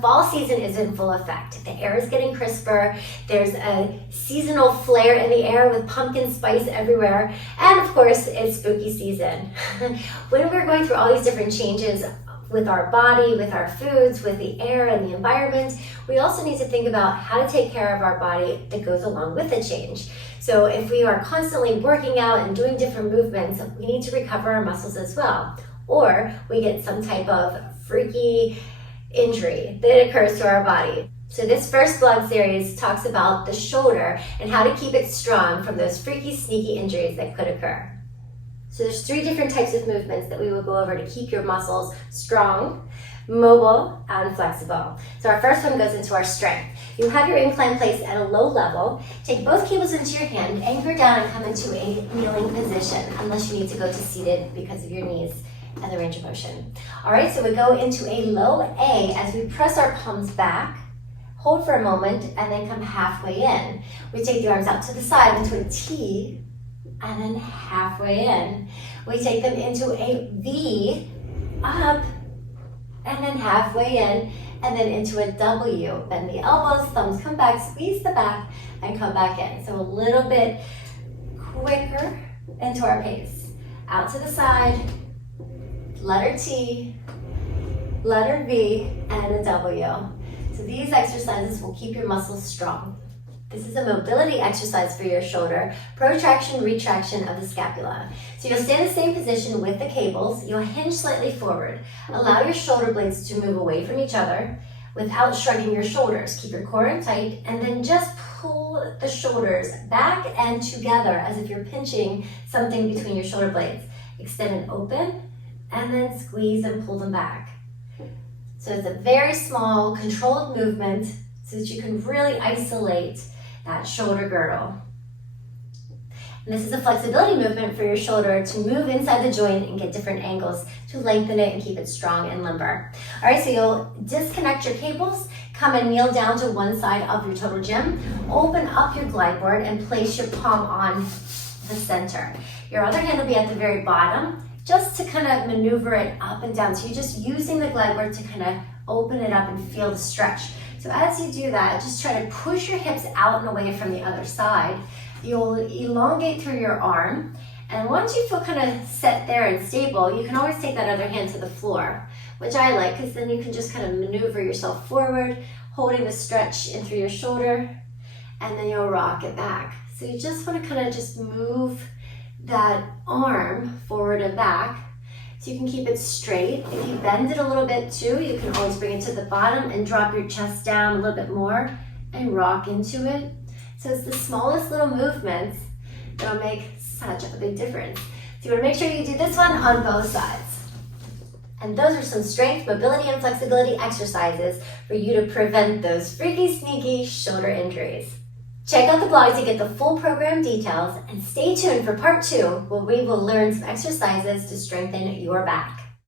fall season is in full effect. The air is getting crisper. There's a seasonal flair in the air with pumpkin spice everywhere. And of course, it's spooky season. When we're going through all these different changes with our body, with our foods, with the air and the environment, we also need to think about how to take care of our body that goes along with the change. So if we are constantly working out and doing different movements, we need to recover our muscles as well. Or we get some type of freaky injury that occurs to our body. So this first blog series talks about the shoulder and how to keep it strong from those freaky, sneaky injuries that could occur. So there's 3 different types of movements that we will go over to keep your muscles strong, mobile, and flexible. So our first one goes into our strength. You have your incline placed at a low level. Take both cables into your hand, anchor down, and come into a kneeling position, unless you need to go to seated because of your knees and the range of motion. All right, so we go into a low A as we press our palms back, hold for a moment, and then come halfway in. We take the arms out to the side into a T, and then halfway in. We take them into a V, up, and then halfway in, and then into a W. Bend the elbows, thumbs come back, squeeze the back, and come back in. So a little bit quicker into our pace. Out to the side, letter T, letter V, and a W. So these exercises will keep your muscles strong. This is a mobility exercise for your shoulder, protraction, retraction of the scapula. So you'll stay in the same position with the cables. You'll hinge slightly forward. Allow your shoulder blades to move away from each other without shrugging your shoulders. Keep your core in tight, and then just pull the shoulders back and together as if you're pinching something between your shoulder blades. Extend and open, and then squeeze and pull them back. So it's a very small, controlled movement so that you can really isolate that shoulder girdle. And this is a flexibility movement for your shoulder to move inside the joint and get different angles to lengthen it and keep it strong and limber. All right, so you'll disconnect your cables, come and kneel down to one side of your total gym, open up your glide board and place your palm on the center. Your other hand will be at the very bottom, just to kind of maneuver it up and down. So you're just using the glide board to kind of open it up and feel the stretch. So as you do that, just try to push your hips out and away from the other side. You'll elongate through your arm. And once you feel kind of set there and stable, you can always take that other hand to the floor, which I like, because then you can just kind of maneuver yourself forward, holding the stretch in through your shoulder, and then you'll rock it back. So you just want to kind of just move that arm forward and back so you can keep it straight. If you bend it a little bit too, you can always bring it to the bottom and drop your chest down a little bit more and rock into it. So it's the smallest little movements that'll make such a big difference. So you want to make sure you do this one on both sides. And those are some strength, mobility, and flexibility exercises for you to prevent those freaky, sneaky shoulder injuries. Check out the blog to get the full program details, and stay tuned for part 2, where we will learn some exercises to strengthen your back.